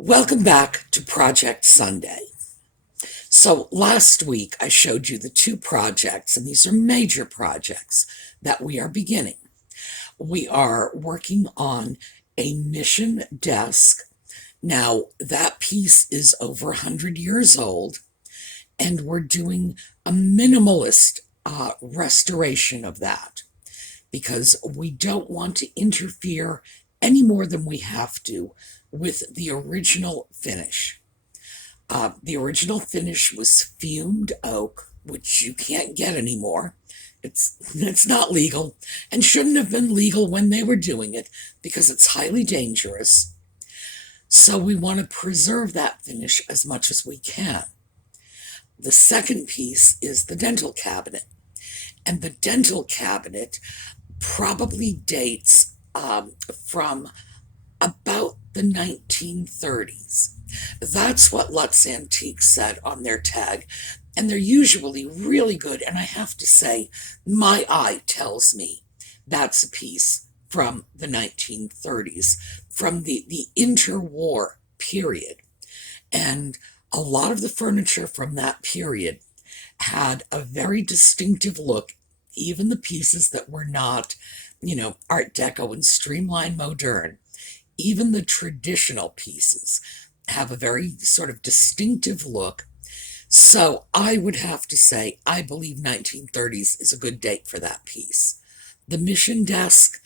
Welcome back to Project Sunday. So last week I showed you the two projects, and these are major projects that we are beginning. We are working on a mission desk. Now that piece is over 100 years old, and we're doing a minimalist restoration of that because we don't want to interfere any more than we have to with the original finish. The original finish was fumed oak, which you can't get anymore. It's not legal and shouldn't have been legal when they were doing it because it's highly dangerous. So we want to preserve that finish as much as we can. The second piece is the dental cabinet. And the dental cabinet probably dates from about the 1930s. That's what Lutz Antiques said on their tag, and they're usually really good. And I have to say, my eye tells me that's a piece from the 1930s, from the interwar period. And a lot of the furniture from that period had a very distinctive look, even the pieces that were not, Art Deco and streamlined modern. Even the traditional pieces have a very sort of distinctive look. So I would have to say, I believe 1930s is a good date for that piece. The mission desk,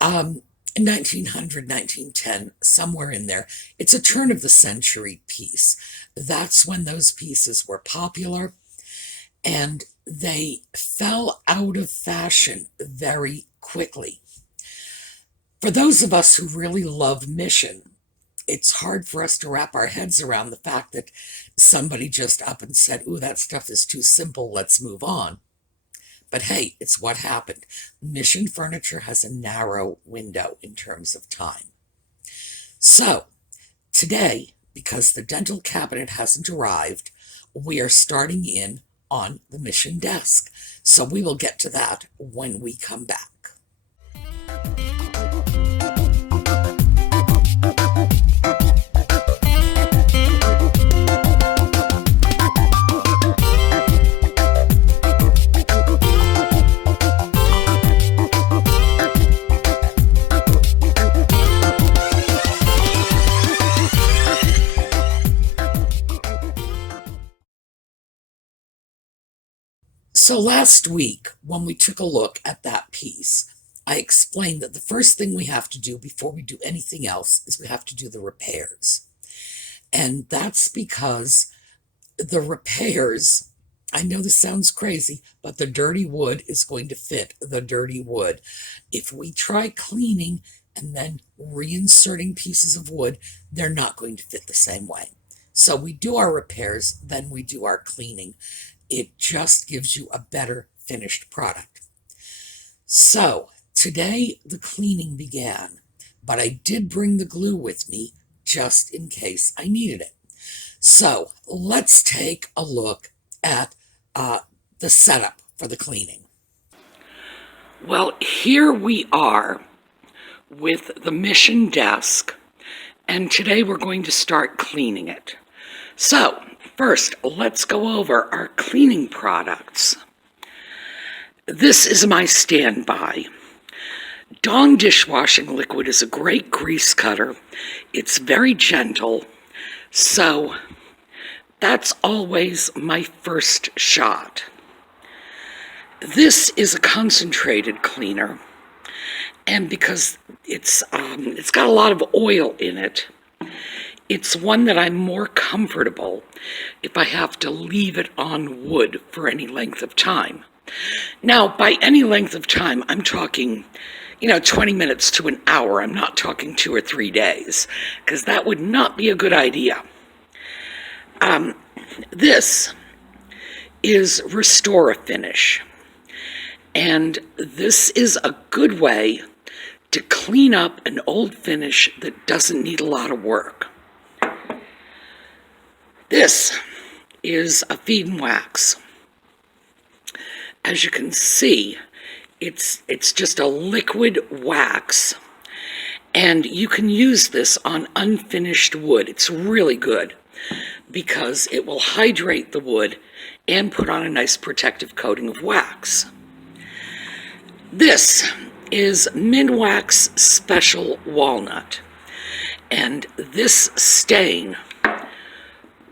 1900, 1910, somewhere in there. It's a turn of the century piece. That's when those pieces were popular, and they fell out of fashion very quickly. For those of us who really love mission, it's hard for us to wrap our heads around the fact that somebody just up and said, "Ooh, that stuff is too simple, let's move on." But hey, it's what happened. Mission furniture has a narrow window in terms of time. So today, because the dental cabinet hasn't arrived, we are starting in on the mission desk. So we will get to that when we come back. So last week, when we took a look at that piece, I explained that the first thing we have to do before we do anything else is we have to do the repairs. And that's because the repairs, I know this sounds crazy, but the dirty wood is going to fit the dirty wood. If we try cleaning and then reinserting pieces of wood, they're not going to fit the same way. So we do our repairs, then we do our cleaning. It just gives you a better finished product. So today the cleaning began, but I did bring the glue with me just in case I needed it. So let's take a look at the setup for the cleaning. Well, here we are with the mission desk, and today we're going to start cleaning it. So first, let's go over our cleaning products. This is my standby. Dawn dishwashing liquid is a great grease cutter. It's very gentle, so that's always my first shot. This is a concentrated cleaner, and because it's got a lot of oil in it, it's one that I'm more comfortable if I have to leave it on wood for any length of time. Now, by any length of time, I'm talking, 20 minutes to an hour. I'm not talking 2 or 3 days, because that would not be a good idea. This is Restore a Finish, and this is a good way to clean up an old finish that doesn't need a lot of work. This is a feed and wax. As you can see, it's just a liquid wax, And you can use this on unfinished wood. It's really good because it will hydrate the wood and put on a nice protective coating of wax. This is Minwax Special Walnut, and this stain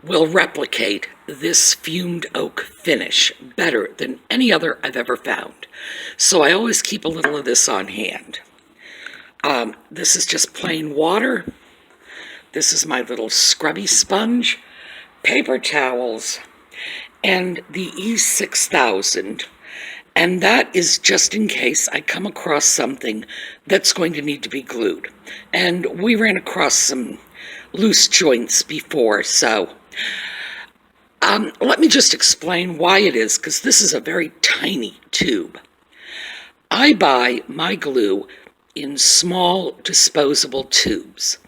will replicate this fumed oak finish better than any other I've ever found. So I always keep a little of this on hand. This is just plain water. This is my little scrubby sponge, paper towels, and the E6000. And that is just in case I come across something that's going to need to be glued. And we ran across some loose joints before, so let me just explain why it is, because this is a very tiny tube. I buy my glue in small disposable tubes.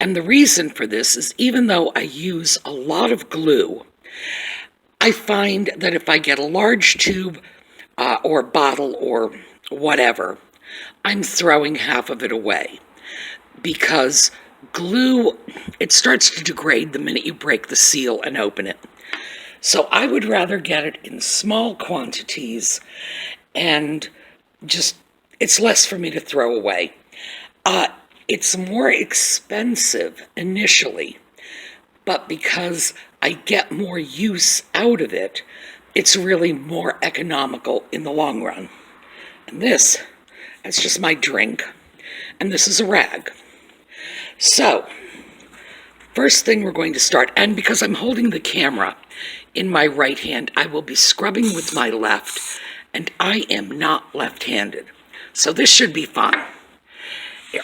And the reason for this is even though I use a lot of glue, I find that if I get a large tube or bottle or whatever, I'm throwing half of it away because glue, it starts to degrade the minute you break the seal and open it. So I would rather get it in small quantities and just, it's less for me to throw away. It's more expensive initially, but because I get more use out of it, it's really more economical in the long run. And this, that's just my drink, and this is a rag. So, first thing we're going to start, and because I'm holding the camera in my right hand, I will be scrubbing with my left, and I am not left-handed. So this should be fun. Here.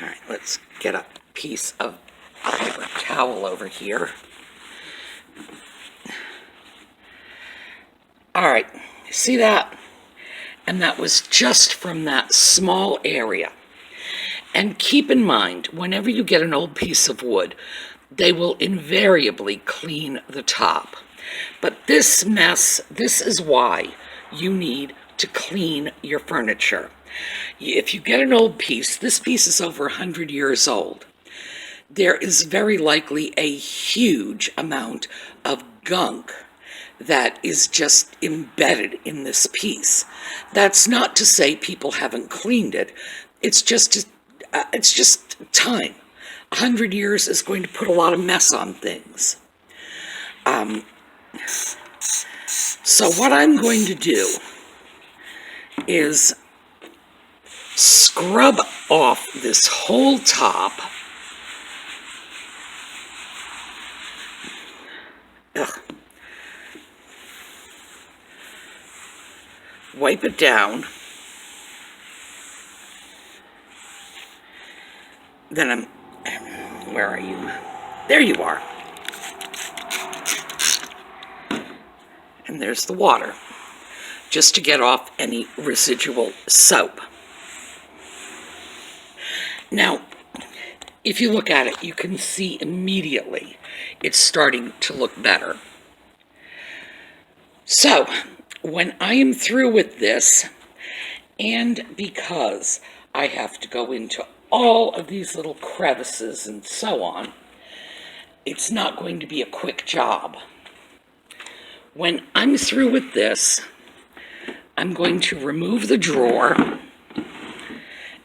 All right, let's get a piece of paper towel over here. All right, see that? And that was just from that small area. And keep in mind, whenever you get an old piece of wood, they will invariably clean the top. But this mess, this is why you need to clean your furniture. If you get an old piece, this piece is over 100 years old, there is very likely a huge amount of gunk that is just embedded in this piece. That's not to say people haven't cleaned it. It's just time. 100 years is going to put a lot of mess on things. So what I'm going to do is scrub off this whole top. Ugh. Wipe it down. Then where are you? There you are. And there's the water, just to get off any residual soap. Now, if you look at it, you can see immediately it's starting to look better. So, when I am through with this, and because I have to go into all of these little crevices and so on, it's not going to be a quick job. When I'm through with this, I'm going to remove the drawer.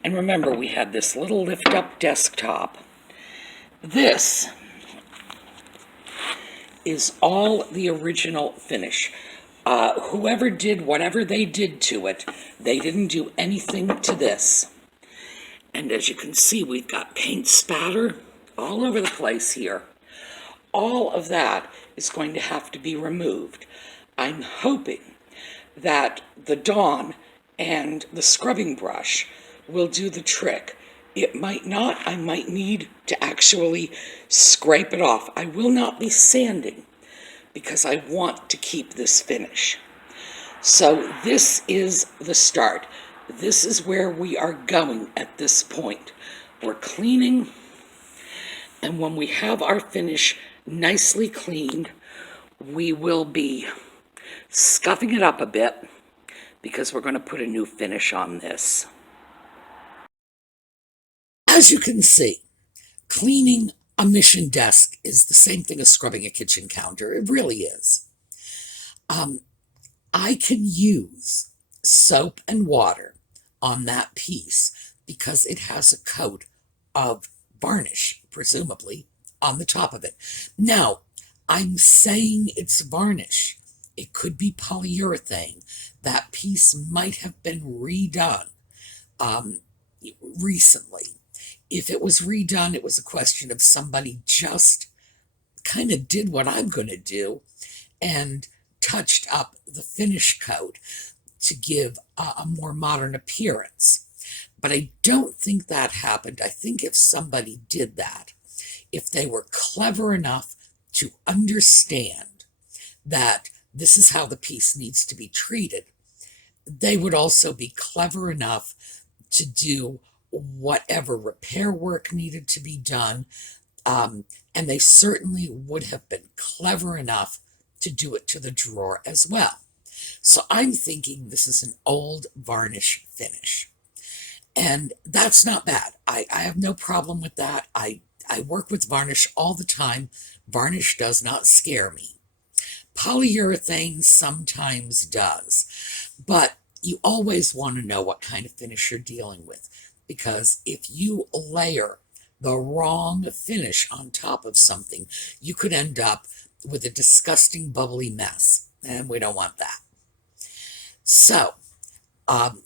And remember, we had this little lift-up desktop. This is all the original finish. Whoever did whatever they did to it, they didn't do anything to this. And as you can see, we've got paint spatter all over the place here. All of that is going to have to be removed. I'm hoping that the Dawn and the scrubbing brush will do the trick. It might not. I might need to actually scrape it off. I will not be sanding because I want to keep this finish. So this is the start. This is where we are going at this point. We're cleaning, and when we have our finish nicely cleaned, we will be Scuffing it up a bit because we're going to put a new finish on this. As you can see, cleaning a mission desk is the same thing as scrubbing a kitchen counter. It really is. I can use soap and water on that piece because it has a coat of varnish, presumably, on the top of it. Now, I'm saying it's varnish. It could be polyurethane. That piece might have been redone recently. If it was redone, it was a question of somebody just kind of did what I'm going to do and touched up the finish coat to give a more modern appearance. But I don't think that happened. I think if somebody did that, if they were clever enough to understand that this is how the piece needs to be treated, they would also be clever enough to do whatever repair work needed to be done, and they certainly would have been clever enough to do it to the drawer as well. So I'm thinking this is an old varnish finish. And that's not bad. I have no problem with that. I work with varnish all the time. Varnish does not scare me. Polyurethane sometimes does. But you always want to know what kind of finish you're dealing with. Because if you layer the wrong finish on top of something, you could end up with a disgusting bubbly mess. And we don't want that. So,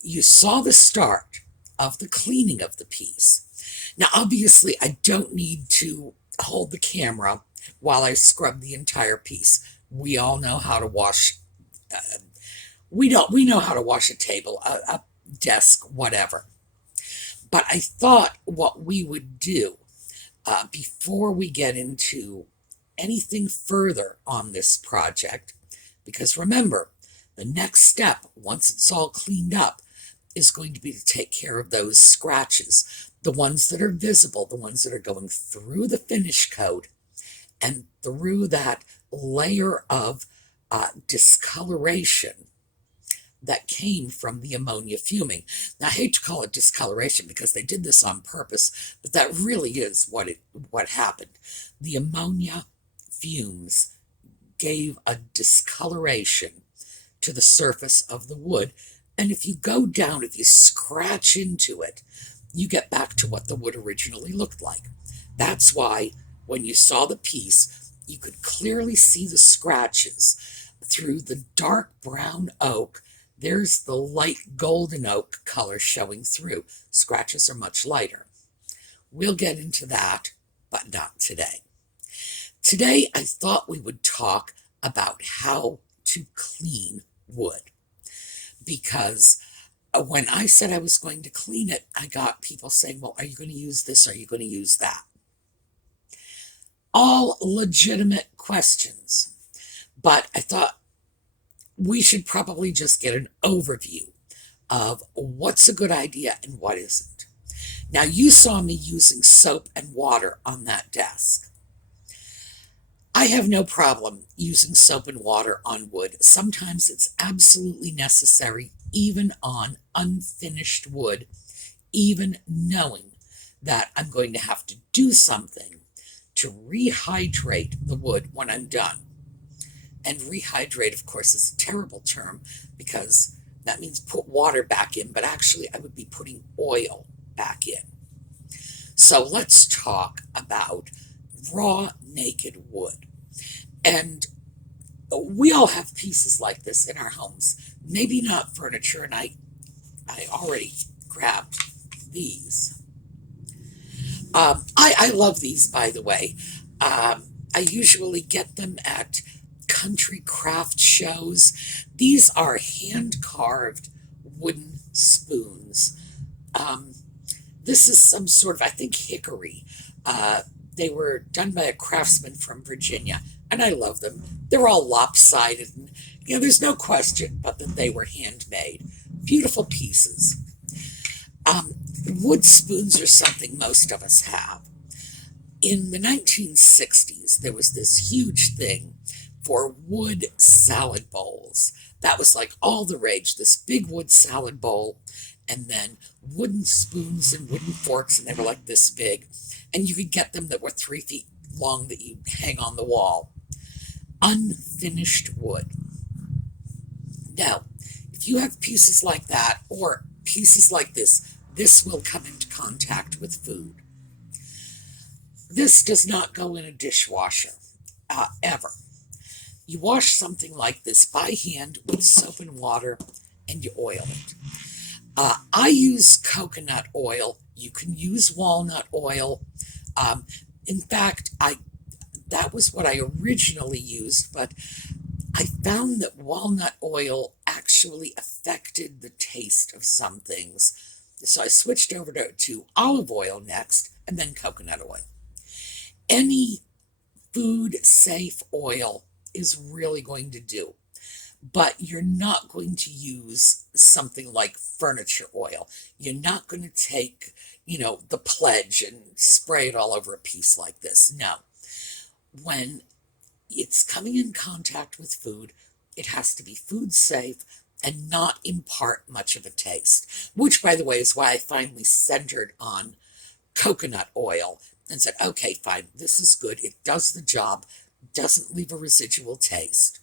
you saw the start of the cleaning of the piece. Now, obviously, I don't need to hold the camera while I scrub the entire piece. We all know how to wash. We know how to wash a table, a desk, whatever. But I thought what we would do before we get into anything further on this project, because remember, the next step, once it's all cleaned up, is going to be to take care of those scratches, the ones that are visible, the ones that are going through the finish coat and through that layer of discoloration that came from the ammonia fuming. Now, I hate to call it discoloration because they did this on purpose, but that really is what happened. The ammonia fumes gave a discoloration to the surface of the wood, and if you go down, if you scratch into it, you get back to what the wood originally looked like. That's why when you saw the piece, you could clearly see the scratches through the dark brown oak. There's the light golden oak color showing through. Scratches are much lighter. We'll get into that, but not today. Today, I thought we would talk about how to clean wood. Because when I said I was going to clean it, I got people saying, well, are you going to use this? Are you going to use that? All legitimate questions. But I thought we should probably just get an overview of what's a good idea and what isn't. Now, you saw me using soap and water on that desk. I have no problem using soap and water on wood. Sometimes it's absolutely necessary, even on unfinished wood, even knowing that I'm going to have to do something to rehydrate the wood when I'm done. And rehydrate, of course, is a terrible term because that means put water back in, but actually I would be putting oil back in. So let's talk about raw, naked wood. And we all have pieces like this in our homes. Maybe not furniture, and I already grabbed these. I love these, by the way. I usually get them at country craft shows. These are hand-carved wooden spoons. This is some sort of, I think, hickory. They were done by a craftsman from Virginia, and I love them. They're all lopsided, and there's no question but that they were handmade. Beautiful pieces. Wood spoons are something most of us have. In the 1960s, there was this huge thing for wood salad bowls. That was like all the rage, this big wood salad bowl, and then wooden spoons and wooden forks, and they were like this big. And you could get them that were 3 feet long that you hang on the wall. Unfinished wood. Now, if you have pieces like that or pieces like this will come into contact with food. This does not go in a dishwasher, ever. You wash something like this by hand with soap and water, and you oil it. I use coconut oil. You can use walnut oil. In fact, that was what I originally used, but I found that walnut oil actually affected the taste of some things. So I switched over to olive oil next, and then coconut oil. Any food-safe oil is really going to do, but you're not going to use something like furniture oil. You're not going to take, the Pledge and spray it all over a piece like this. No. When it's coming in contact with food, it has to be food safe and not impart much of a taste, which, by the way, is why I finally centered on coconut oil and said, okay, fine, this is good. It does the job, doesn't leave a residual taste.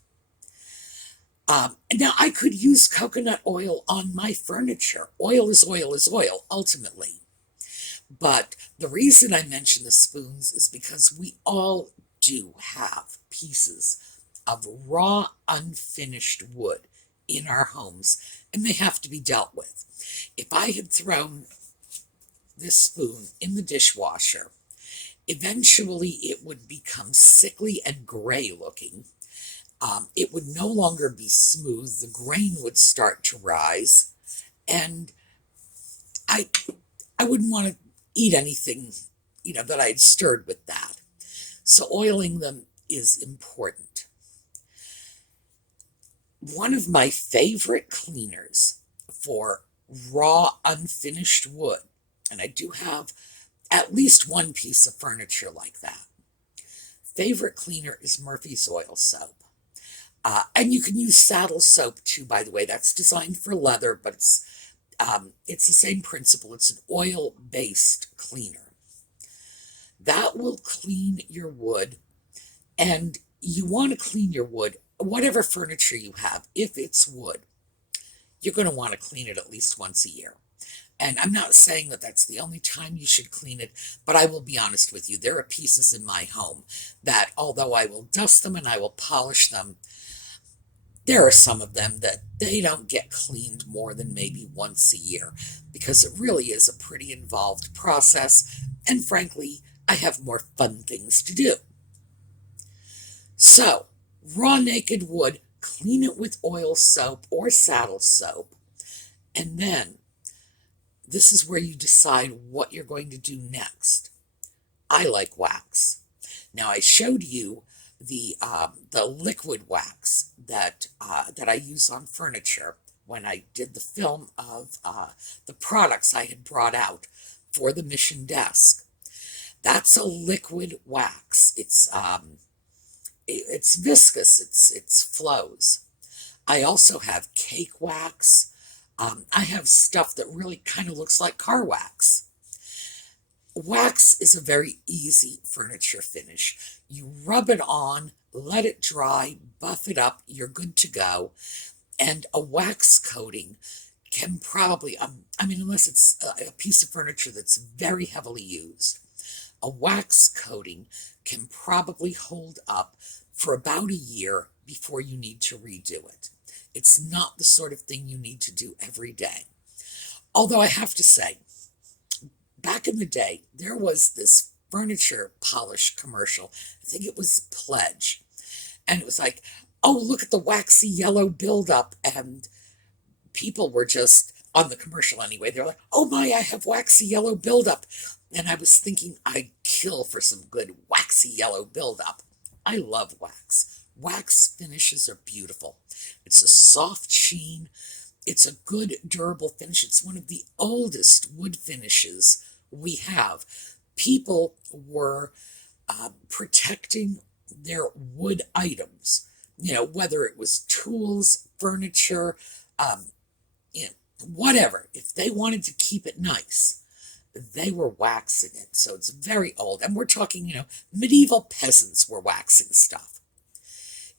Now, I could use coconut oil on my furniture. Oil is oil, ultimately. But the reason I mention the spoons is because we all do have pieces of raw, unfinished wood in our homes, and they have to be dealt with. If I had thrown this spoon in the dishwasher, eventually it would become sickly and gray looking. It would no longer be smooth. The grain would start to rise, and I wouldn't want to eat anything, that I'd stirred with that. So oiling them is important. One of my favorite cleaners for raw, unfinished wood, and I do have at least one piece of furniture like that. Favorite cleaner is Murphy's Oil Soap. And you can use saddle soap too, by the way. That's designed for leather, but it's the same principle. It's an oil-based cleaner. That will clean your wood, and you want to clean your wood, whatever furniture you have. If it's wood, you're going to want to clean it at least once a year. And I'm not saying that that's the only time you should clean it, but I will be honest with you. There are pieces in my home that, although I will dust them and I will polish them, there are some of them that they don't get cleaned more than maybe once a year, because it really is a pretty involved process, and frankly, I have more fun things to do. So, raw naked wood, clean it with oil soap or saddle soap, and then this is where you decide what you're going to do next. I like wax. Now, I showed you the liquid wax that I use on furniture when I did the film of the products I had brought out for the mission desk. That's a liquid wax. It's viscous. It flows. I also have cake wax. I have stuff that really kind of looks like car wax. Wax is a very easy furniture finish. You rub it on, let it dry, buff it up, you're good to go. And a wax coating can probably, unless it's a piece of furniture that's very heavily used, a wax coating can probably hold up for about a year before you need to redo it. It's not the sort of thing you need to do every day. Although I have to say, back in the day, there was this furniture polish commercial. I think it was Pledge. And it was like, oh, look at the waxy yellow buildup. And people were just, on the commercial anyway, they're like, oh my, I have waxy yellow buildup. And I was thinking, I'd kill for some good waxy yellow buildup. I love wax. Wax finishes are beautiful. It's a soft sheen. It's a good, durable finish. It's one of the oldest wood finishes we have. People were protecting their wood items whether it was tools, furniture, um, whatever. If they wanted to keep it nice, they were waxing it. So it's very old. And we're talking, medieval peasants were waxing stuff.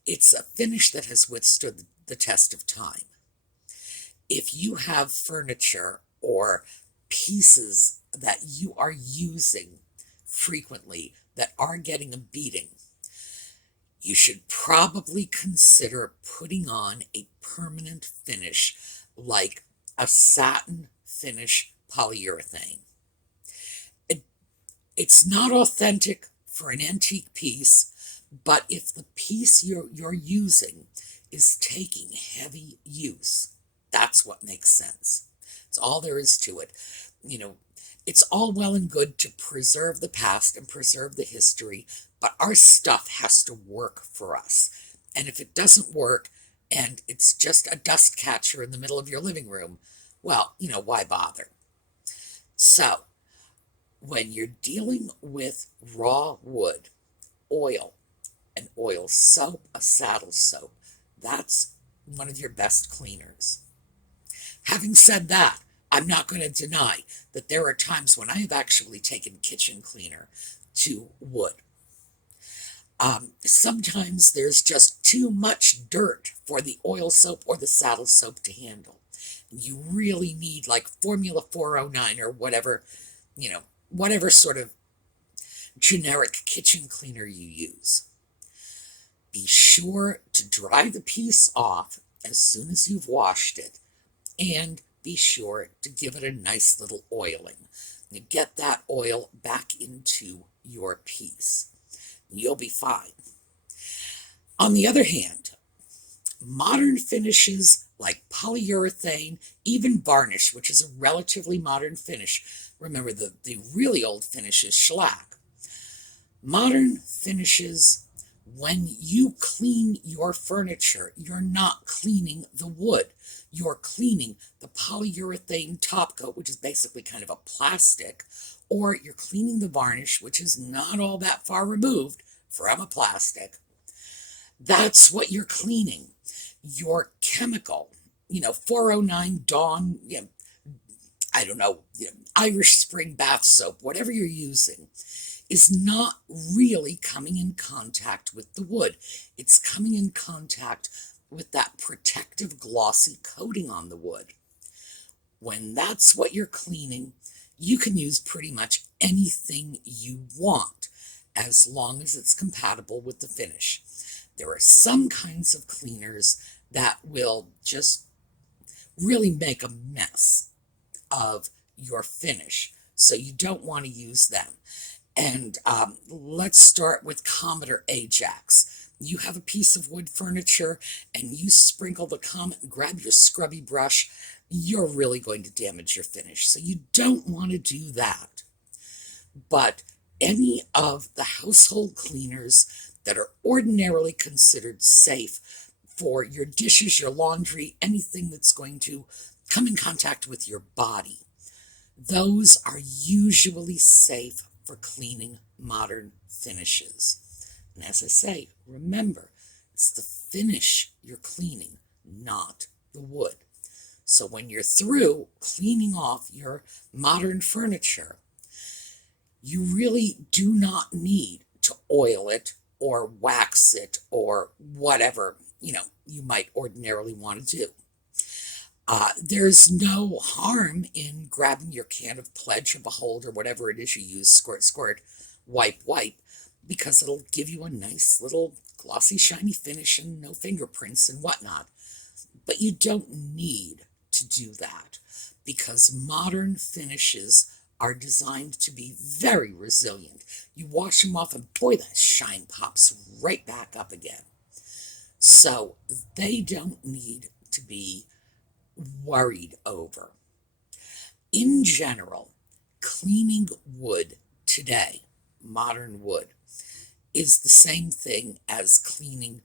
It's a finish that has withstood the test of time. If you have furniture or pieces that you are using frequently that are getting a beating, you should probably consider putting on a permanent finish like a satin finish polyurethane. It's not authentic for an antique piece, but if the piece you're using is taking heavy use, that's what makes sense. It's all there is to it. It's all well and good to preserve the past and preserve the history, but our stuff has to work for us. And if it doesn't work and it's just a dust catcher in the middle of your living room, well, why bother? So, when you're dealing with raw wood, oil, an oil soap, a saddle soap, that's one of your best cleaners. Having said that, I'm not going to deny that there are times when I have actually taken kitchen cleaner to wood. Sometimes there's just too much dirt for the oil soap or the saddle soap to handle. You really need like Formula 409 or whatever, whatever sort of generic kitchen cleaner you use. Be sure to dry the piece off as soon as you've washed it, and be sure to give it a nice little oiling. You get that oil back into your piece. You'll be fine. On the other hand, modern finishes like polyurethane, even varnish, which is a relatively modern finish. Remember, the really old finish is shellac. Modern finishes, when you clean your furniture, you're not cleaning the wood. You're cleaning the polyurethane top coat, which is basically kind of a plastic, or you're cleaning the varnish, which is not all that far removed from a plastic. That's what you're cleaning. Your chemical, 409 Dawn, I don't know, Irish Spring bath soap, whatever you're using, is not really coming in contact with the wood. It's coming in contact with that protective glossy coating on the wood. When that's what you're cleaning, you can use pretty much anything you want as long as it's compatible with the finish. There are some kinds of cleaners that will just really make a mess of your finish, so you don't want to use them. And let's start with Commodore Ajax. You have a piece of wood furniture and you sprinkle the Comet and grab your scrubby brush, you're really going to damage your finish. So you don't want to do that. But any of the household cleaners that are ordinarily considered safe for your dishes, your laundry, anything that's going to come in contact with your body, those are usually safe for cleaning modern finishes. And as I say, remember, it's the finish you're cleaning, not the wood. So when you're through cleaning off your modern furniture, you really do not need to oil it or wax it or whatever, you might ordinarily want to do. There's no harm in grabbing your can of Pledge or Behold or whatever it is you use, squirt, squirt, wipe, wipe, because it'll give you a nice little glossy, shiny finish and no fingerprints and whatnot. But you don't need to do that because modern finishes are designed to be very resilient. You wash them off and boy, that shine pops right back up again. So they don't need to be worried over. In general, cleaning wood today, modern wood, is the same thing as cleaning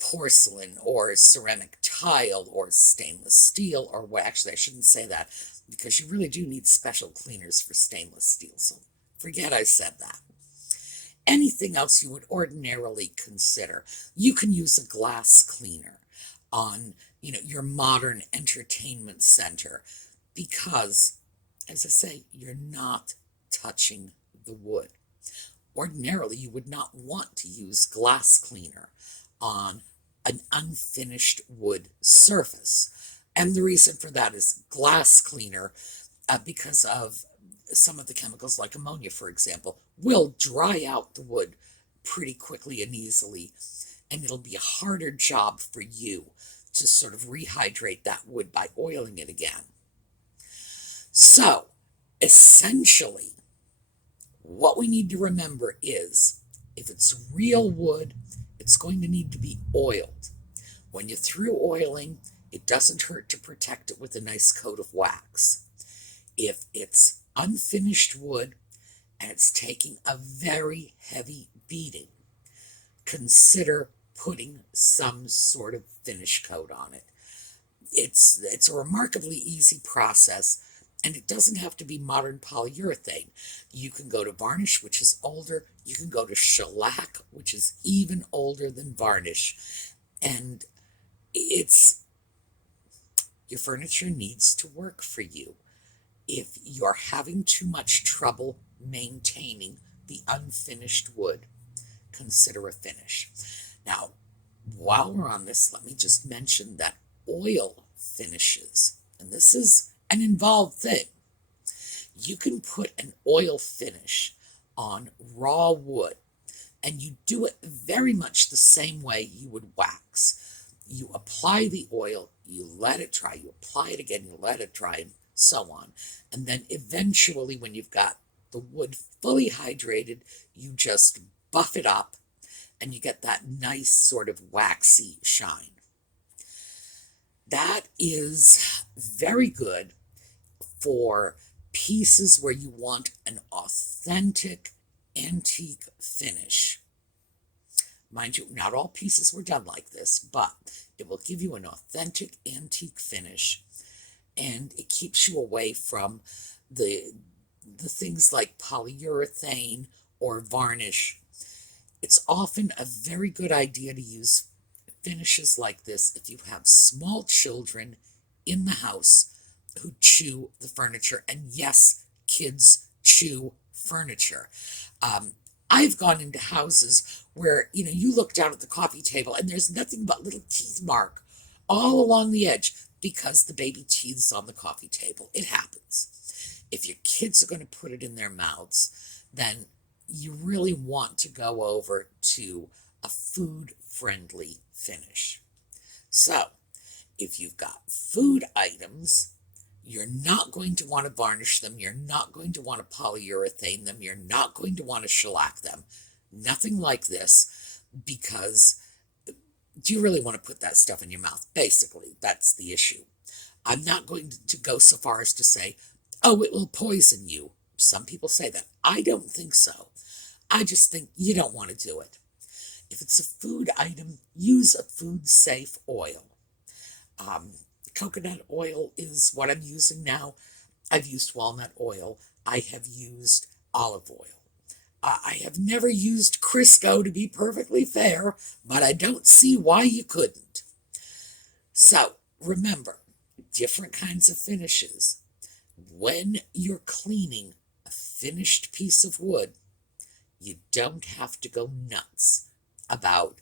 porcelain or ceramic tile or stainless steel or what, actually I shouldn't say that because you really do need special cleaners for stainless steel, so forget I said that. anything else you would ordinarily consider. You can use a glass cleaner on, your modern entertainment center because, as I say, you're not touching the wood. Ordinarily, you would not want to use glass cleaner on an unfinished wood surface. And the reason for that is glass cleaner, because of some of the chemicals like ammonia, for example, will dry out the wood pretty quickly and easily, and it'll be a harder job for you to sort of rehydrate that wood by oiling it again. So, essentially, what we need to remember is, if it's real wood, it's going to need to be oiled. When you're through oiling, it doesn't hurt to protect it with a nice coat of wax. If it's unfinished wood and it's taking a very heavy beating, consider putting some sort of finish coat on it. It's a remarkably easy process, and it doesn't have to be modern polyurethane. You can go to varnish, which is older. You can go to shellac, which is even older than varnish. And your furniture needs to work for you. If you're having too much trouble maintaining the unfinished wood, consider a finish. Now, while we're on this, let me just mention that oil finishes, and this is an involved thing. You can put an oil finish on raw wood, and you do it very much the same way you would wax. You apply the oil, you let it dry, you apply it again, you let it dry, and so on. And then eventually, when you've got the wood fully hydrated, you just buff it up, and you get that nice sort of waxy shine. That is very good for pieces where you want an authentic antique finish. Mind you, not all pieces were done like this, but it will give you an authentic antique finish, and it keeps you away from the things like polyurethane or varnish. It's often a very good idea to use finishes like this if you have small children in the house who chew the furniture. And yes, kids chew furniture. I've gone into houses where, you look down at the coffee table and there's nothing but little teeth mark all along the edge because the baby teeth's on the coffee table. It happens. If your kids are going to put it in their mouths, then you really want to go over to a food-friendly finish. So, if you've got food items, you're not going to want to varnish them, you're not going to want to polyurethane them, you're not going to want to shellac them. Nothing like this, because do you really want to put that stuff in your mouth? Basically, that's the issue. I'm not going to go so far as to say, oh, it will poison you. Some people say that. I don't think so. I just think you don't want to do it. If it's a food item, use a food-safe oil. Coconut oil is what I'm using now. I've used walnut oil. I have used olive oil. I have never used Crisco, to be perfectly fair, but I don't see why you couldn't. So, remember, different kinds of finishes. When you're cleaning a finished piece of wood, you don't have to go nuts about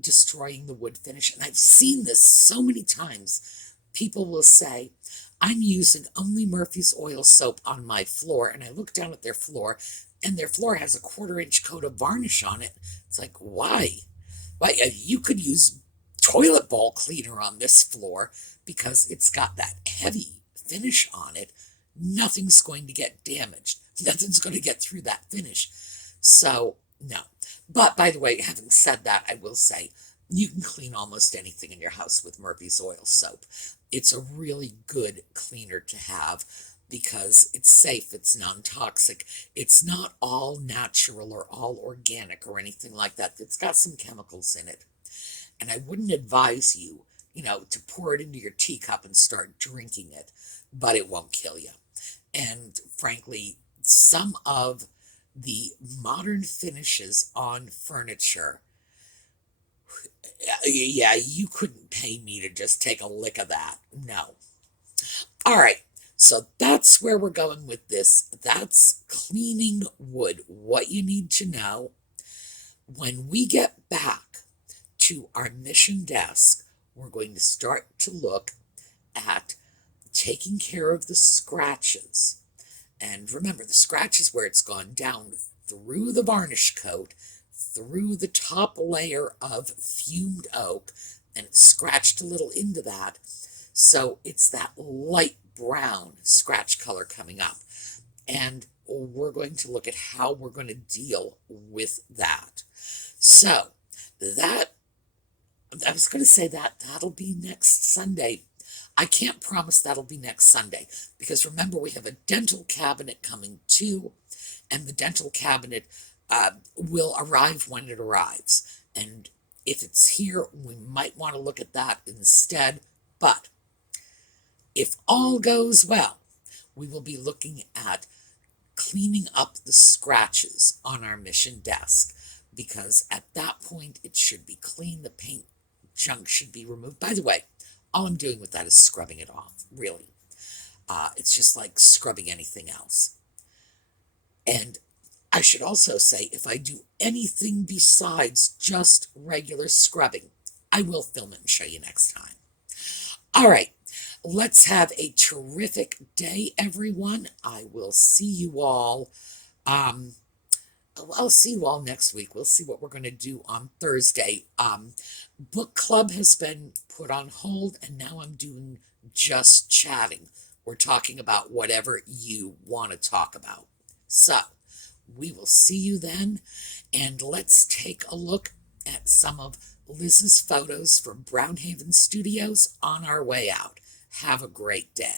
destroying the wood finish. And I've seen this so many times. People will say, I'm using only Murphy's oil soap on my floor, and I look down at their floor, and their floor has a 1/4-inch coat of varnish on it. It's like, why? You could use toilet bowl cleaner on this floor because it's got that heavy finish on it. Nothing's going to get damaged. Nothing's going to get through that finish. So, no. But, by the way, having said that, I will say, you can clean almost anything in your house with Murphy's oil soap. It's a really good cleaner to have because it's safe, it's non-toxic, it's not all natural or all organic or anything like that. It's got some chemicals in it. And I wouldn't advise you, to pour it into your teacup and start drinking it, but it won't kill you. And frankly, some of the modern finishes on furniture. Yeah, you couldn't pay me to just take a lick of that. No. All right. So that's where we're going with this. That's cleaning wood. What you need to know. When we get back to our mission desk, we're going to start to look at taking care of the scratches. And remember, the scratch is where it's gone down through the varnish coat, through the top layer of fumed oak, and it scratched a little into that. So it's that light brown scratch color coming up. And we're going to look at how we're going to deal with that. So that, I was going to say that'll be next Sunday. I can't promise that'll be next Sunday, because remember, we have a dental cabinet coming too, and the dental cabinet will arrive when it arrives. And if it's here, we might want to look at that instead. But if all goes well, we will be looking at cleaning up the scratches on our mission desk, because at that point it should be clean. The paint junk should be removed. By the way, all I'm doing with that is scrubbing it off, really. It's just like scrubbing anything else. And I should also say, if I do anything besides just regular scrubbing, I will film it and show you next time. All right, let's have a terrific day, everyone. I will see you all. I'll see you all next week. We'll see what we're going to do on Thursday. Book club has been put on hold, and now I'm doing just chatting. We're talking about whatever you want to talk about. So we will see you then, and let's take a look at some of Liz's photos from Brownhaven Studios on our way out. Have a great day.